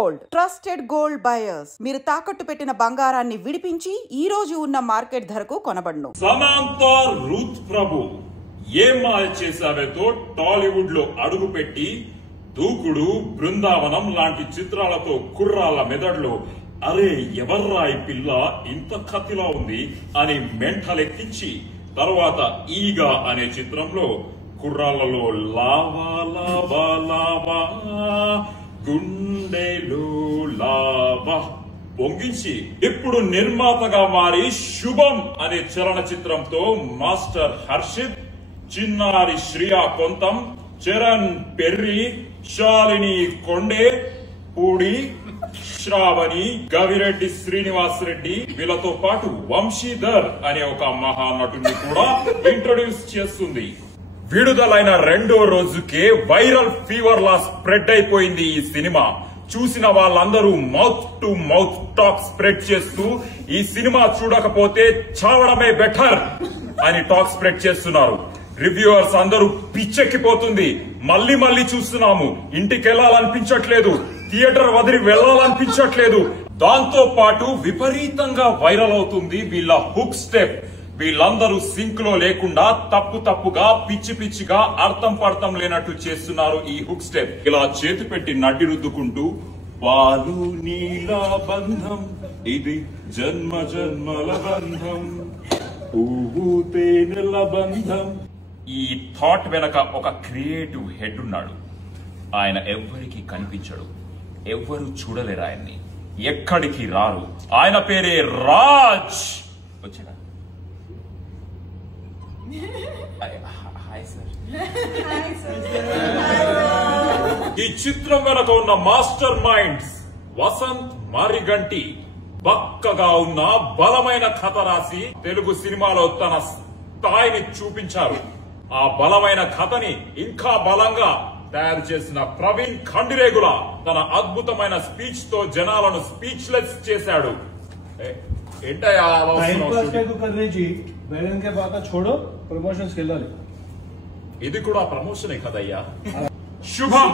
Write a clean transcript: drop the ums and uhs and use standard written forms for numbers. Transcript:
Gold trusted gold buyers మీరు తాకట్టు పెట్టిన బంగారాన్ని విడిపించి ఈ రోజు ఉన్న మార్కెట్ ధరకు కొనబడును. సమంత రూత్ ప్రభు ఏ మాయ చేసావేతో టాలీవుడ్ లో అడుగుపెట్టి దూకుడు, బృందావనం లాంటి చిత్రాలతో కుర్రాళ్ళ మెదడులో అరే ఎవర్రా ఈ పిల్ల ఇంత కత్తిలా ఉంది అని మెంటలెక్కించి తర్వాత ఈగా అనే చిత్రంలో కుర్రాళ్లలో లావా లావా లావా గుండెలో లావా పొంగించి ఇప్పుడు నిర్మాతగా మారి శుభం అనే చలనచిత్రంతో మాస్టర్ హర్షిత్, చిన్నారి శ్రియా కొంతం, చరణ్ పెర్రి, శాలిని కొండే, పూడి, శ్రావణి, గవిరెడ్డి శ్రీనివాస్ రెడ్డి వీళ్ళతో పాటు వంశీధర్ అనే ఒక మహానటుని కూడా ఇంట్రొడ్యూస్ చేస్తుంది. విడుదలైన రెండో రోజుకే వైరల్ ఫీవర్ లా స్ప్రెడ్ అయిపోయింది ఈ సినిమా. చూసిన వాళ్ళందరూ mouth to mouth talk spread చేస్తూ ఈ సినిమా చూడకపోతే చావడమే బెటర్ అని టాక్ స్ప్రెడ్ చేస్తున్నారు. రివ్యూవర్స్ అందరూ పిచ్చెక్కిపోతుంది, మళ్ళీ మళ్ళీ చూస్తున్నాము, ఇంటికి వెళ్లాలనిపించట్లేదు, థియేటర్ వదిలి వెళ్లాలనిపించట్లేదు. దాంతో పాటు విపరీతంగా వైరల్ అవుతుంది వీళ్ళ హుక్ స్టెప్. వీళ్ళందరూ సింక్ లో లేకుండా తప్పుగా పిచ్చి పిచ్చిగా అర్థం పర్థం లేనట్టు చేస్తున్నారు ఈ హుక్ స్టెప్. ఇలా చేతి పెట్టి నడ్డి రుద్దుకుంటూ పాలు నీల బంధం ఇది జన్మ జన్మల బంధం, పువ్వు తేనెల బంధం. ఈ థాట్ వెనక ఒక క్రియేటివ్ హెడ్ ఉన్నాడు. ఆయన ఎవ్వరికి కనిపించడు, ఎవ్వరు చూడలేరు ఆయన్ని, ఎక్కడికి రారు. ఆయన పేరే రాజ్. వచ్చాడా? ఈ చిత్రం వెనక ఉన్న మాస్టర్ మైండ్స్ వసంత్ మారిగంటి బక్కగా ఉన్న బలమైన కథ రాసి తెలుగు సినిమాలో తన స్థాయిని చూపించారు. ఆ బలమైన కథని ఇంకా బలంగా తయారు చేసిన ప్రవీణ్ ఖండిరేగుల తన అద్భుతమైన స్పీచ్ తో జనాలను స్పీచ్లెస్ చేశాడు. ఇది కూడా ప్రమోషనే కదయ్యా. శుభం.